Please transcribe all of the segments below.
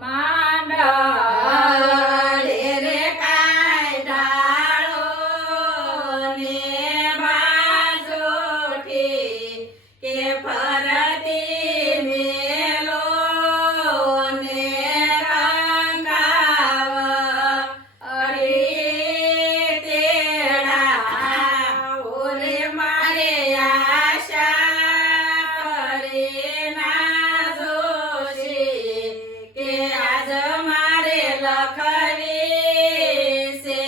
માંડળે રે કાઢાળો ને બાજોઠી કે ફરતી મેલો ને રંગાવ અડી તેડા ઓરે મારે આશા કરે ના જોશી કે આજ મારે લખવી છે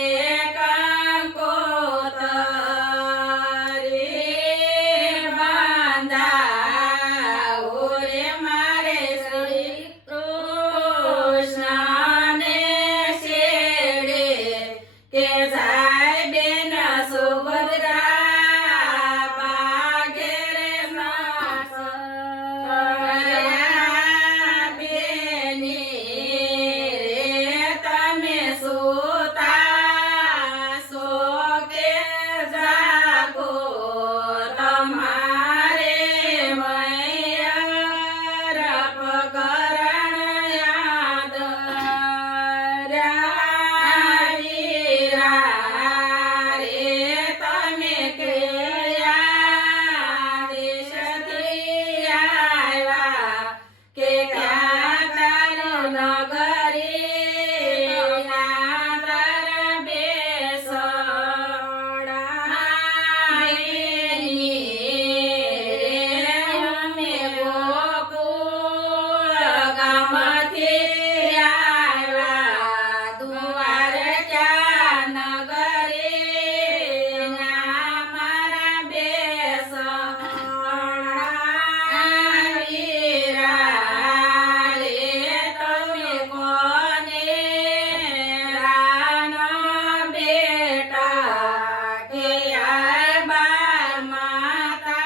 કંકોતરી બાંધા ઓરે મારે શ્રી કૃષ્ણને શેડે કે જાય બેન સુભદ્રા બાગેરે નાસ તમે સુતા સો કે જાગો તમારે મૈયર પકરણ યાદ રાવીરા રે તમે કયા દેશથી આવ્યા કે ક્યાં તારો નગરી તાર બેસડાની અમે ગોકુળ ગામથી આવ્યા દ્વારકા નગરી મારા બેસડા રે તમે કોને રાનો બેટા કે આ બાર માતાને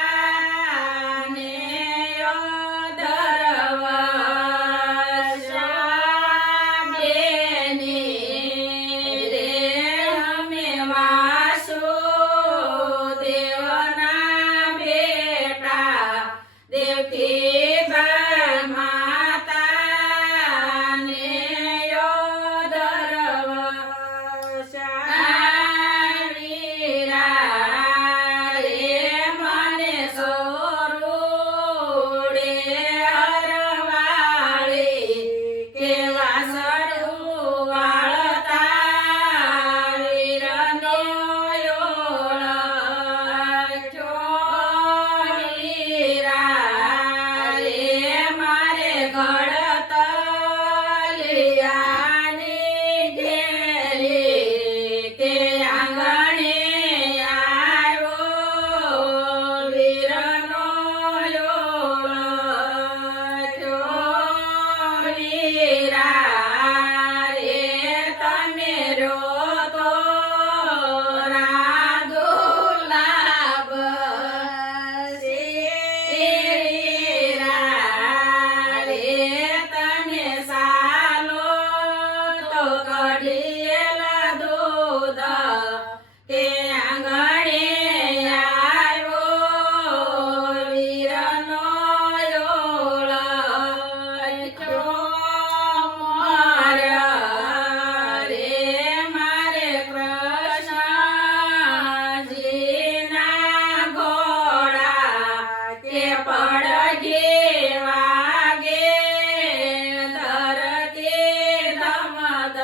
ધરવશા બેની રે અમે વાસુદેવના બેટા દેવકી બાર માતાને ધરવશા રે મને સોરુડે હરવાળી કે વાસળું વાળતા વીરનો યોળખ્યો વીરા રે મારે ઘડતલિયાની ઘેરી કે આંગણે આવ્યો વીરનો યોળખ્યો વીરા રે તમે રોતો રાધુલાભ શેરીરા રે તને સાલો તો કઢીએલા દૂધ કે આંગણે આવ્યો વીરનો યોળખ્યો રે મારે કૃષ્ણજીના ઘોડા કે પડઘે વાગે ધરતી ધમધમે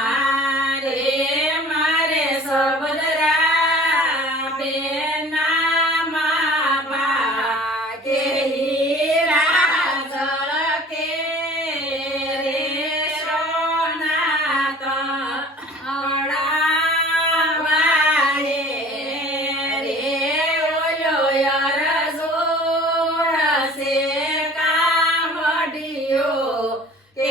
મારે મારે સુભદ્રા બેના માપા કે હીરા ઝળકે રે સોના તળાવાળે રે ઓલો અરજુન છે કામઢિયો કે